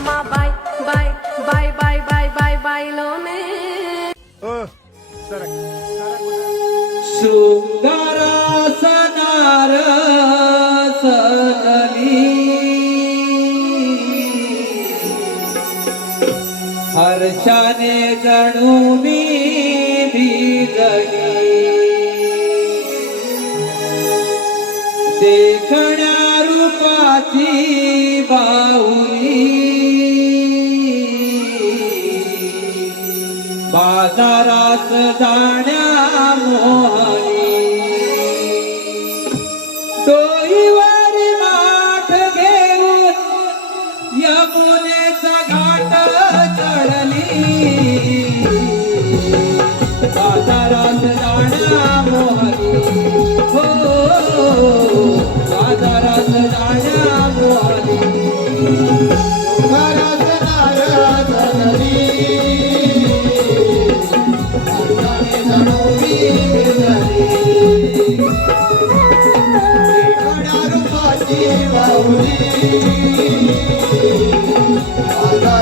Ramabai bye bye bye bye bye Oh, हो सरक शृंगार सनार सनली हर्षाने जणू मी भिजली. देखण्या रूपाची बाहुली बाजारात जाण्या मोहनी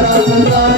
डोईवर